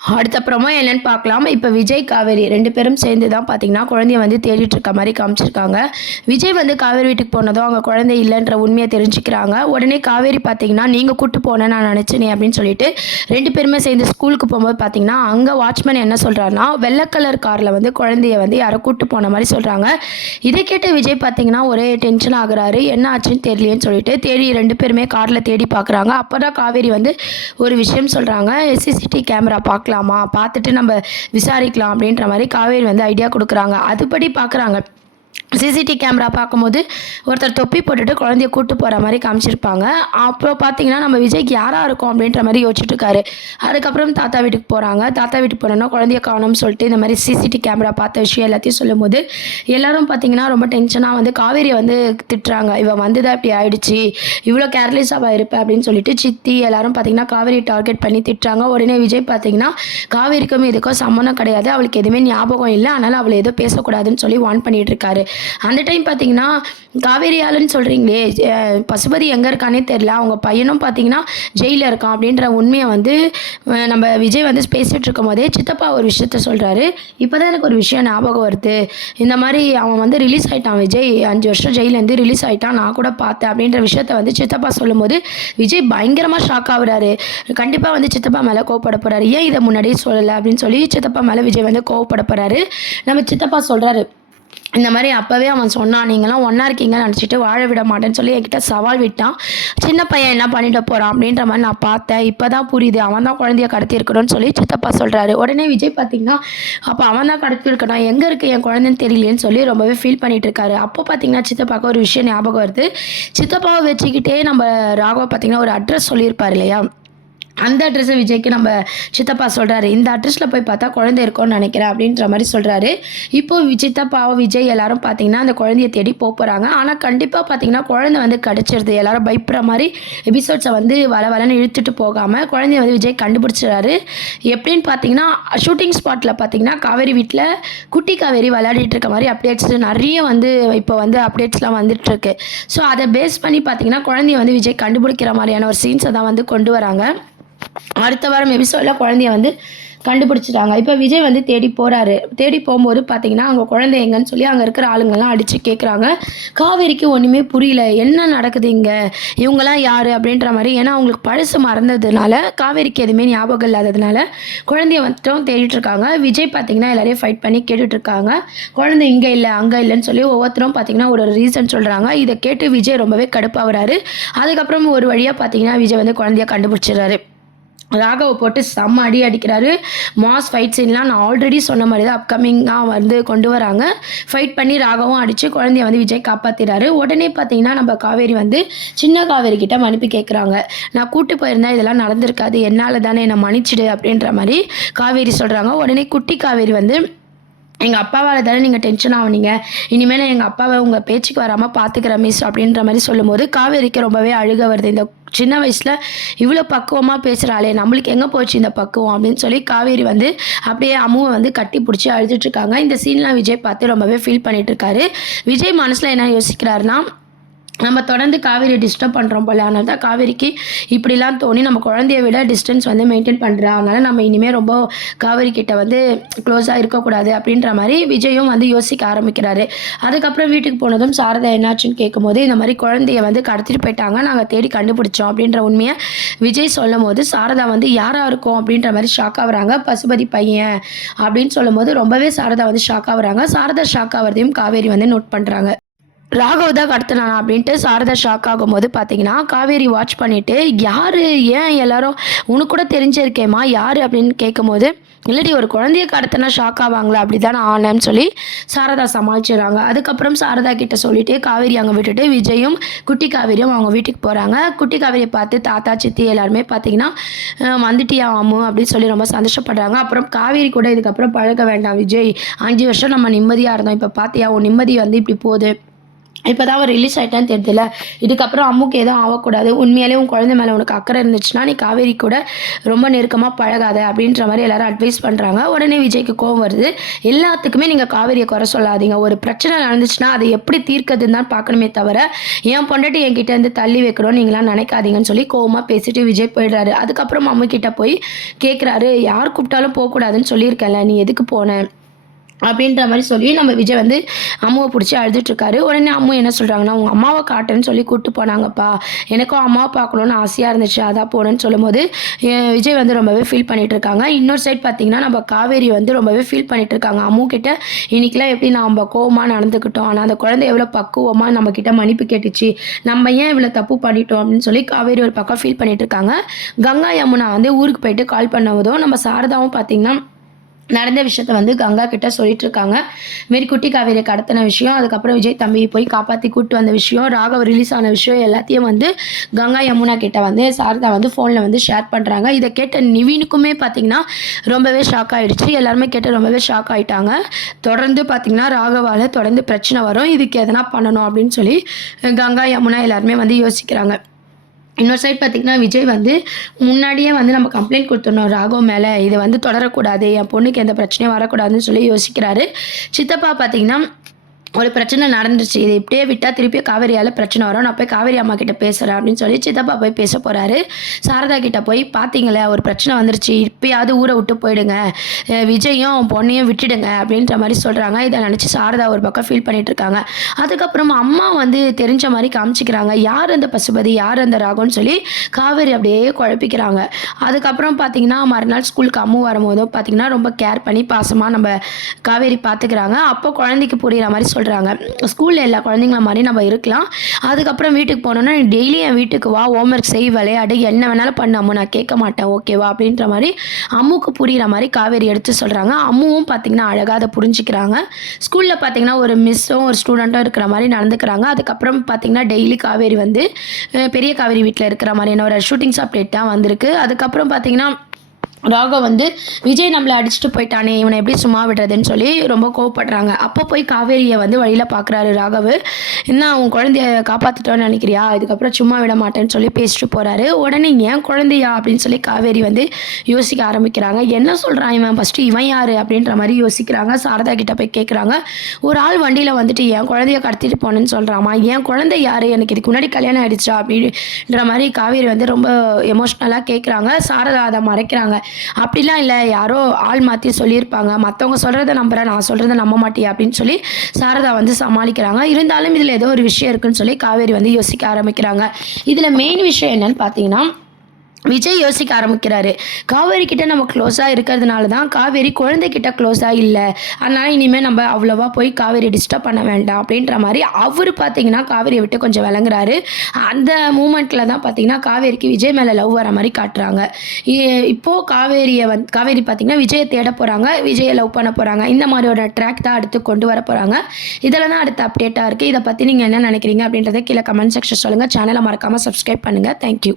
அடுத்த ப்ரோமோ என்னன்னு பார்க்கலாம். இப்போ விஜய், காவேரி 2 பேரும் சேர்ந்து தான் பார்த்தீங்கன்னா, குழந்தைய வந்து தேடிட்டு இருக்க மாரி காமிச்சிருக்காங்க. விஜய் வந்து காவேரி வீட்டுக்கு போனதும் அங்க குழந்தை இல்லன்ற உண்மைய தெரிஞ்சுக்கிறாங்க. உடனே காவேரி பார்த்தீங்கன்னா, "நீங்க கூட்டு போன நான் நினைச்சேனே" அப்படின்னு சொல்லிட்டு 2 பேருமே சேர்ந்து ஸ்கூலுக்கு போகும்போது பார்த்தீங்கன்னா, அங்க வாட்ச்மேன் என்ன சொல்றாருன்னா, வெள்ள கலர் கார்ல வந்து குழந்தைய வந்து யாரோ கூட்டு போன மாரி சொல்றாங்க. இதை கேட்ட விஜய் பார்த்தீங்கன்னா, ஒரே டென்ஷன் ஆகுறாரு. என்ன ஆச்சுன்னு தெரியலையேன்னு சொல்லிட்டு தேடி 2 பேருமே கார்ல தேடி பார்க்குறாங்க. அப்பதான் காவேரி வந்து ஒரு விஷயம் சொல்றாங்க. "சிசிடிவி கேமரா பார்க்கலாமா? பார்த்துட்டு நம்ம விசாரிக்கலாம்" அப்படின்ற மாதிரி காவேரி வந்து ஐடியா கொடுக்குறாங்க. அதுபடி பார்க்குறாங்க. சிசிடிவி கேமரா பார்க்கும்போது ஒருத்தர் தொப்பி போட்டுட்டு குழந்தைய கூட்டு போகிற மாதிரி காமிச்சிருப்பாங்க. அப்புறம் பார்த்தீங்கன்னா, நம்ம விஜய்க்கு யாராக இருக்கும் அப்படின்ற மாதிரி யோசிச்சுட்டு இருக்காரு. அதுக்கப்புறம் தாத்தா வீட்டுக்கு போகிறாங்க. தாத்தா வீட்டுக்கு போனோன்னா குழந்தைய காணோம்னு சொல்லிட்டு இந்த மாதிரி சிசிடிவி கேமரா பார்த்த விஷயம் எல்லாத்தையும் சொல்லும்போது எல்லாரும் பார்த்தீங்கன்னா ரொம்ப டென்ஷனாக வந்து காவேரியை வந்து திட்டுறாங்க. "இவன் வந்து தான் இப்படி ஆயிடுச்சு, இவ்வளோ கேர்லெஸ்ஸாக இருப்பேன்" அப்படின்னு சொல்லிட்டு சித்தி எல்லாரும் பார்த்தீங்கன்னா காவேரி டார்கெட் பண்ணி திட்டுறாங்க. உடனே விஜய் பார்த்தீங்கன்னா, காவேரிக்கும் இதுக்கும் சம்மந்தம் கிடையாது, அவளுக்கு எதுவுமே ஞாபகம் இல்லை, அதனால் அவளை எதுவும் பேசக்கூடாதுன்னு சொல்லி வார்ன் பண்ணிட்டு இருக்காரு. அந்த டைம் பார்த்தீங்கன்னா, காவேரி ஆளுன்னு சொல்கிறீங்களே, பசுபதி எங்கே இருக்கானே தெரில, அவங்க பையனும் பார்த்தீங்கன்னா ஜெயிலில் இருக்கான் அப்படின்ற உண்மையை வந்து நம்ம விஜய் வந்து பேசிகிட்டு இருக்கும் போதே சித்தப்பா ஒரு விஷயத்த சொல்கிறாரு. இப்போ தான் எனக்கு ஒரு விஷயம் ஞாபகம் வருது, இந்த மாதிரி அவன் வந்து ரிலீஸ் ஆகிட்டான், விஜய் 5 வருஷம் ஜெயிலேருந்து ரிலீஸ் ஆகிட்டான், நான் கூட பார்த்தேன் அப்படின்ற விஷயத்த வந்து சித்தப்பா சொல்லும்போது விஜய் பயங்கரமாக ஷாக் ஆகுறாரு. கண்டிப்பாக வந்து சித்தப்பா மேலே கோவப்பட போகிறாரு. ஏன் இதை முன்னாடியே சொல்லலை அப்படின்னு சொல்லி சித்தப்பா மேலே விஜய் வந்து கோவப்பட போகிறாரு. நம்ம சித்தப்பா சொல்கிறாரு, இந்த மாதிரி அப்போவே அவன் சொன்னான், நீங்களாம் ஒன்றா இருக்கீங்கன்னு நினச்சிட்டு வாழ விட மாட்டேன்னு சொல்லி என்கிட்ட சவால் விட்டான். சின்ன பையன் என்ன பண்ணிட்டு போகிறான் அப்படின்ற மாதிரி நான் பார்த்தேன், இப்போ தான் புரியுது, அவன் தான் குழந்தைய கடத்தியிருக்கணும்னு சொல்லி சித்தப்பா சொல்கிறாரு. உடனே விஜய் பார்த்தீங்கன்னா, அப்போ அவன் தான் கடத்தியிருக்கணும், எங்கே இருக்குது என் குழந்தைன்னு தெரியலேன்னு சொல்லி ரொம்பவே ஃபீல் பண்ணிட்டு இருக்காரு. அப்போ பார்த்தீங்கன்னா சித்தப்பாவுக்கு ஒரு விஷயம் ஞாபகம் வருது. சித்தப்பாவை வச்சுக்கிட்டே நம்ம ராகவ பார்த்தீங்கன்னா ஒரு அட்ரஸ் சொல்லியிருப்பார் இல்லையா, அந்த அட்ரஸை விஜய்க்கு நம்ம சித்தப்பா சொல்கிறாரு. இந்த அட்ரஸில் போய் பார்த்தா குழந்தை இருக்கும்னு நினைக்கிறேன் அப்படின்ற மாதிரி சொல்கிறாரு. இப்போது சித்தப்பாவும் விஜய் எல்லாரும் பார்த்தீங்கன்னா அந்த குழந்தைய தேடி போகிறாங்க. ஆனால் கண்டிப்பாக பார்த்தீங்கன்னா குழந்தை வந்து கிடச்சிருது. எல்லாரும் பயப்படுற மாதிரி எபிசோட்ஸை வந்து வளன்னு இழுத்துட்டு போகாமல் குழந்தைய வந்து விஜய் கண்டுபிடிச்சிடாரு. எப்படின்னு பார்த்தீங்கன்னா, ஷூட்டிங் ஸ்பாட்டில் பார்த்தீங்கன்னா காவேரி வீட்டில் குட்டி காவேரி விளையாடிட்டு இருக்க மாதிரி அப்டேட்ஸ் நிறைய வந்து இப்போ வந்து அப்டேட்ஸ்லாம் வந்துட்டுருக்கு. ஸோ அதை பேஸ் பண்ணி பார்த்தீங்கன்னா குழந்தைய வந்து விஜய் கண்டுபிடிக்கிற மாதிரியான ஒரு சீன்ஸை தான் வந்து கொண்டு வராங்க. அடுத்த வாரம் எபிசோடில் குழந்தைய வந்து கண்டுபிடிச்சிட்டாங்க. இப்போ விஜய் வந்து தேடி போகிறாரு. தேடி போகும்போது பார்த்தீங்கன்னா அங்கே குழந்தை எங்கன்னு சொல்லி அங்கே இருக்கிற ஆளுங்கள்லாம் அடித்து கேட்குறாங்க. காவேரிக்கு ஒன்றுமே புரியல, என்ன நடக்குது இங்கே, இவங்கெல்லாம் யார் அப்படின்ற மாதிரி. ஏன்னா அவங்களுக்கு பழசு மறந்ததுனால, காவேரிக்கு எதுவுமே ஞாபகம் இல்லாததுனால குழந்தைய வந்துட்டும் தேடிட்டுருக்காங்க. விஜய் பார்த்தீங்கன்னா எல்லாரையும் ஃபைட் பண்ணி கேட்டுட்ருக்காங்க. குழந்தை இங்கே இல்லை அங்கே இல்லைன்னு சொல்லி ஒவ்வொருத்தரும் பார்த்தீங்கன்னா ஒரு ரீசன் சொல்கிறாங்க. இதை கேட்டு விஜய் ரொம்பவே கடுப்பாகிறாரு. அதுக்கப்புறம் ஒரு வழியாக பார்த்தீங்கன்னா விஜய் வந்து குழந்தைய கண்டுபிடிச்சிடுறாரு. ராகவை போட்டு செம்ம அடி அடிக்கிறாரு. மாஸ் ஃபைட் சீன்லாம் நான் ஆல்ரெடி சொன்ன மாதிரி தான் அப்கமிங்காக வந்து கொண்டு வராங்க. ஃபைட் பண்ணி ராகவும் அடித்து குழந்தைய வந்து விஜய் காப்பாற்றிறாரு. உடனே பார்த்தீங்கன்னா நம்ம காவேரி வந்து சின்ன காவேரி கிட்ட மன்னிப்பு கேட்குறாங்க. நான் கூட்டு போயிருந்தா இதெல்லாம் நடந்திருக்காது, என்னால் தானே, என்னை மன்னிச்சிடு அப்படின்ற மாதிரி காவேரி சொல்கிறாங்க. உடனே குட்டி காவேரி வந்து, எங்கள் அப்பாவால் தானே நீங்கள் டென்ஷன் ஆகுனீங்க, இனிமேல் எங்கள் அப்பாவை உங்கள் பேச்சுக்கு வராமல் பார்த்துக்கிறேன் மிஸ் அப்படின்ற மாதிரி சொல்லும்போது காவேரிக்கு ரொம்பவே அழுக வருது. இந்த சின்ன வயசில் இவ்வளோ பக்குவமாக பேசுகிறாளே, நம்மளுக்கு எங்கே போச்சு இந்த பக்குவம் அப்படின்னு சொல்லி காவேரி வந்து அப்படியே அம்முவை வந்து கட்டி பிடிச்சி அழுதுட்ருக்காங்க. இந்த சீன்லாம் விஜய் பார்த்து ரொம்பவே ஃபீல் பண்ணிட்டு இருக்காரு. விஜய் மனசில் என்ன யோசிக்கிறாருன்னா, நம்ம தொடர்ந்து காவேரியை டிஸ்டர்ப் பண்ணுறோம் போல, அதனால தான் காவேரிக்கு இப்படிலாம் தோணி நம்ம குழந்தைய விட டிஸ்டன்ஸ் வந்து மெயின்டைன் பண்ணுறா, அதனால் நம்ம இனிமேல் ரொம்ப காவேரி கிட்ட வந்து க்ளோஸாக இருக்கக்கூடாது அப்படின்ற மாதிரி விஜயும் வந்து யோசிக்க ஆரம்பிக்கிறாரு. அதுக்கப்புறம் வீட்டுக்கு போனதும் சாரதா என்னாச்சுன்னு கேட்கும்போது, இந்த மாதிரி குழந்தைய வந்து கடத்திட்டு போயிட்டாங்க, நாங்கள் தேடி கண்டுபிடிச்சோம் அப்படின்ற உண்மையை விஜய் சொல்லும் போது சாரதா வந்து யாராக இருக்கும் அப்படின்ற மாதிரி ஷாக் ஆகுறாங்க. பசுபதி பையன் அப்படின்னு சொல்லும் போது ரொம்பவே சாரதா வந்து ஷாக் ஆகுறாங்க. சாரதா ஷாக் ஆகிறதையும் காவேரி வந்து நோட் பண்ணுறாங்க. ராகவ் தான் கடத்தினானா அப்படின்ட்டு சாரதா ஷாக் ஆகும்போது பார்த்தீங்கன்னா காவேரி வாட்ச் பண்ணிவிட்டு, யார், ஏன் எல்லாரும் உனக்கு கூட தெரிஞ்சிருக்கேம்மா யார் அப்படின்னு கேட்கும்போது, இல்லடி ஒரு குழந்தைய கடத்தினா ஷாக் ஆவாங்களா, அப்படி தான் ஆனேன்னு சொல்லி சாரதா சமாளிச்சிடுறாங்க. அதுக்கப்புறம் சாரதா கிட்ட சொல்லிவிட்டு காவேரி அங்கே விட்டுட்டு விஜயும் குட்டி காவேரியும் அவங்க வீட்டுக்கு போகிறாங்க. குட்டி காவேரியை பார்த்து தாத்தா சித்தி எல்லாருமே பார்த்தீங்கன்னா வந்துட்டியா அம்மு அப்படின்னு சொல்லி ரொம்ப சந்தோஷப்படுறாங்க. அப்புறம் காவேரி கூட இதுக்கப்புறம் பழக வேண்டாம் விஜய், 5 வருஷம் நம்ம நிம்மதியாக இருந்தோம், இப்போ பார்த்தியா உன் நிம்மதி வந்து இப்படி போகுது, இப்போ தான் அவன் ரிலீஸ் ஆகிட்டான்னு தெரியுதுல்ல, இதுக்கப்புறம் அம்முக்கு எதுவும் ஆகக்கூடாது, உண்மையாலே உன் குழந்தை மேலே உனக்கு அக்கறை இருந்துச்சுன்னா நீ காவேரி கூட ரொம்ப நெருக்கமாக பழகாத அப்படின்ற மாதிரி எல்லாரும் அட்வைஸ் பண்ணுறாங்க. உடனே விஜய்க்கு கோவம் வருது. எல்லாத்துக்குமே நீங்கள் காவேரியை குறை சொல்லாதீங்க, ஒரு பிரச்சனை நடந்துச்சுன்னா அதை எப்படி தீர்க்கிறதுன்னு தான் பார்க்கணுமே தவிர என் பொண்டாட்டி என்கிட்ட இருந்து தள்ளி வைக்கணும்னு நீங்களாம் நினைக்காதீங்கன்னு சொல்லி கோவமாக பேசிட்டு விஜய் போயிடுறாரு. அதுக்கப்புறம் அம்மு கிட்ட போய் கேட்குறாரு, யார் கூப்பிட்டாலும் போகக்கூடாதுன்னு சொல்லியிருக்கேன்ல, நீ எதுக்கு போன அப்படின்ற மாதிரி சொல்லி நம்ம விஜய் வந்து அம்மாவை பிடிச்சி அழுதுட்ருக்காரு. உடனே அம்மா என்ன சொல்கிறாங்கன்னா, உங்கள் அம்மாவை காட்டுன்னு சொல்லி கூப்பிட்டு போனாங்கப்பா, எனக்கும் அம்மாவை பார்க்கணுன்னு ஆசையாக இருந்துச்சு, அதான் போனேன்னு சொல்லும்போது விஜய் வந்து ரொம்பவே ஃபீல் பண்ணிகிட்டு இருக்காங்க. இன்னொரு சைட் பார்த்திங்கன்னா நம்ம காவேரி வந்து ரொம்பவே ஃபீல் பண்ணிகிட்டு இருக்காங்க. அம்மு கிட்ட இன்றைக்கெலாம் எப்படி நம்ம கோவமாக நடந்துக்கிட்டோம், ஆனால் அந்த குழந்தை எவ்வளோ பக்குவமாக நம்மக்கிட்ட மன்னிப்பு கேட்டுச்சு, நம்ம ஏன் இவ்வளோ தப்பு பண்ணிட்டோம் அப்படின்னு சொல்லி காவேரி ஒரு பக்கம் ஃபீல் பண்ணிகிட்டு இருக்காங்க. கங்கா யமுனா வந்து ஊருக்கு போயிட்டு கால் பண்ணுவதும் நம்ம சாரதாவும் பார்த்திங்கன்னா நடந்த விஷயத்த வந்து கங்கா கிட்ட சொல்லிட்டு இருக்காங்க. மாரி குட்டி காவேரியை கடத்தின விஷயம், அதுக்கப்புறம் விஜய் தம்பியை போய் காப்பாற்றி கூப்பிட்டு வந்த விஷயம், ராகவ் ரிலீஸ் ஆன விஷயம் எல்லாத்தையும் வந்து கங்கா யமுனா கிட்ட வந்து சாரதா வந்து ஃபோனில் வந்து ஷேர் பண்ணுறாங்க. இதை கேட்ட நிவினுக்குமே பார்த்திங்கன்னா ரொம்பவே ஷாக் ஆகிடுச்சு. எல்லாருமே கேட்டு ரொம்பவே ஷாக் ஆகிட்டாங்க. தொடர்ந்து பார்த்திங்கன்னா ராகவால் தொடர்ந்து பிரச்சனை வரும், இதுக்கு எதனா பண்ணணும் அப்படின்னு சொல்லி கங்கா யமுனா எல்லாருமே வந்து யோசிக்கிறாங்க. இன்னொரு சைட் பார்த்திங்கன்னா விஜய் வந்து முன்னாடியே வந்து நம்ம கம்ப்ளைண்ட் கொடுத்துடணும் ராகவ் மேலே, இதை வந்து தொடரக்கூடாது, என் பொண்ணுக்கு எந்த பிரச்சனையும் வரக்கூடாதுன்னு சொல்லி யோசிக்கிறாரு. சித்தப்பா பார்த்திங்கன்னா ஒரு பிரச்சனை நடந்துச்சு, இதை இப்படியே விட்டால் திருப்பி காவேரியால் பிரச்சனை வரும், நான் போய் காவேரி அம்மா கிட்ட பேசுகிறேன் அப்படின்னு சொல்லி சித்தப்பா போய் பேச போகிறாரு. சாரதா கிட்ட போய் பார்த்தீங்களே ஒரு பிரச்சனை வந்துருச்சு, இப்போயாவது ஊரை விட்டு போயிடுங்க, விஜயும் அவன் பொண்ணையும் விட்டுடுங்க அப்படின்ற மாதிரி சொல்கிறாங்க. இதை நினச்சி சாரதா ஒரு பக்கம் ஃபீல் பண்ணிட்டு இருக்காங்க. அதுக்கப்புறமா அம்மா வந்து தெரிஞ்ச மாதிரி காமிச்சிக்கிறாங்க, யார் அந்த பசுபதி யார் அந்த ராகம்னு சொல்லி காவேரி அப்படியே குழப்பிக்கிறாங்க. அதுக்கப்புறம் பார்த்தீங்கன்னா மறுநாள் ஸ்கூலுக்கு அம்மு வரும்போதும் பார்த்தீங்கன்னா ரொம்ப கேர் பண்ணி பாசமாக நம்ம காவேரி பார்த்துக்கிறாங்க. அப்போ குழந்தைக்கு புரிகிற மாதிரி சொல்கிறாங்க, ஸ்கூலில் எல்லா குழந்தைங்கள மாதிரி நம்ம இருக்கலாம், அதுக்கப்புறம் வீட்டுக்கு போனோன்னா நீ டெய்லி என் வீட்டுக்கு வா, ஹோம்ஒர்க் செய், விளையாடு, என்ன வேணாலும் பண்ண அம்மு, நான் கேட்க மாட்டேன், ஓகேவா அப்படின்ற மாதிரி அம்முக்கு புரிகிற மாதிரி காவேரி எடுத்து சொல்கிறாங்க. அம்முவும் பார்த்திங்கன்னா அழகாக அதை புரிஞ்சுக்கிறாங்க. ஸ்கூலில் பார்த்திங்கன்னா ஒரு மிஸ்ஸும் ஒரு ஸ்டூடெண்ட்டும் இருக்கிற மாதிரி நடந்துக்கிறாங்க. அதுக்கப்புறம் பார்த்திங்கன்னா டெய்லி காவேரி வந்து பெரிய காவேரி வீட்டில் இருக்கிற மாதிரியான ஒரு ஷூட்டிங்ஸ் அப்டேட் தான் வந்திருக்கு. அதுக்கப்புறம் பார்த்திங்கன்னா ராகவ் வந்து விஜய் நம்மளை அடிச்சுட்டு போயிட்டானே, இவனை எப்படி சும்மா விடுறதுன்னு சொல்லி ரொம்ப கோவப்படுறாங்க. அப்போ போய் காவேரியை வந்து வழியில் பார்க்குறாரு ராகவ், என்ன அவன் குழந்தைய காப்பாற்றிட்டோன்னு நினைக்கிறியா, இதுக்கப்புறம் சும்மா விட மாட்டேன்னு சொல்லி பேசிட்டு போகிறாரு. உடனே ஏன் குழந்தையா அப்படின்னு சொல்லி காவேரி வந்து யோசிக்க ஆரம்பிக்கிறாங்க. என்ன சொல்கிறான் இவன், ஃபஸ்ட்டு இவன் யார் அப்படின்ற மாதிரி யோசிக்கிறாங்க. சாரதா கிட்ட போய் கேட்குறாங்க, ஒரு ஆள் வண்டியில் வந்துட்டு என் குழந்தைய கடத்திட்டு போனேன்னு சொல்கிறாமா, என் குழந்தை யார், எனக்கு இதுக்கு முன்னாடி கல்யாணம் ஆகிடுச்சா அப்படின்ற மாதிரி காவேரி வந்து ரொம்ப எமோஷ்னலாக கேட்குறாங்க. சாரதா அதை மறைக்கிறாங்க. அப்படிலாம் இல்லை, யாரோ ஆள் மாற்றி சொல்லியிருப்பாங்க, மற்றவங்க சொல்கிறத நம்புற, நான் சொல்கிறத நம்ப மாட்டியா அப்படின்னு சொல்லி சாரதா வந்து சமாளிக்கிறாங்க. இருந்தாலும் இதில் ஏதோ ஒரு விஷயம் இருக்குன்னு சொல்லி காவேரி வந்து யோசிக்க ஆரம்பிக்கிறாங்க. இதில் மெயின் விஷயம் என்னன்னு பார்த்தீங்கன்னா விஜய் யோசிக்க ஆரம்பிக்கிறாரு, காவேரி கிட்ட நம்ம க்ளோஸாக இருக்கிறதுனால தான் காவேரி குழந்தைகிட்ட க்ளோஸாக இல்லை, அதனால் இனிமேல் நம்ம அவ்வளோவா போய் காவேரி டிஸ்டர்ப் பண்ண வேண்டாம் அப்படின்ற மாதிரி அவர் பார்த்தீங்கன்னா காவேரியை விட்டு கொஞ்சம் விளங்குறாரு. அந்த மூமெண்ட்டில் தான் பார்த்தீங்கன்னா காவேரிக்கு விஜய் மேலே லவ் வர மாதிரி காட்டுறாங்க. இப்போது காவேரி பார்த்தீங்கன்னா விஜயை தேட போகிறாங்க, விஜயை லவ் பண்ண போகிறாங்க. இந்த மாதிரி ஒரு ட்ராக் தான் அடுத்து கொண்டு வர போகிறாங்க. இதில் தான் அடுத்த அப்டேட்டாக இருக்குது. இதை பற்றி நீங்கள் என்ன நினைக்கிறீங்க அப்படின்றத கீழே கமெண்ட் செக்ஷன் சொல்லுங்கள். சேனலை மறக்காமல் சப்ஸ்கிரைப் பண்ணுங்கள். தேங்க்யூ.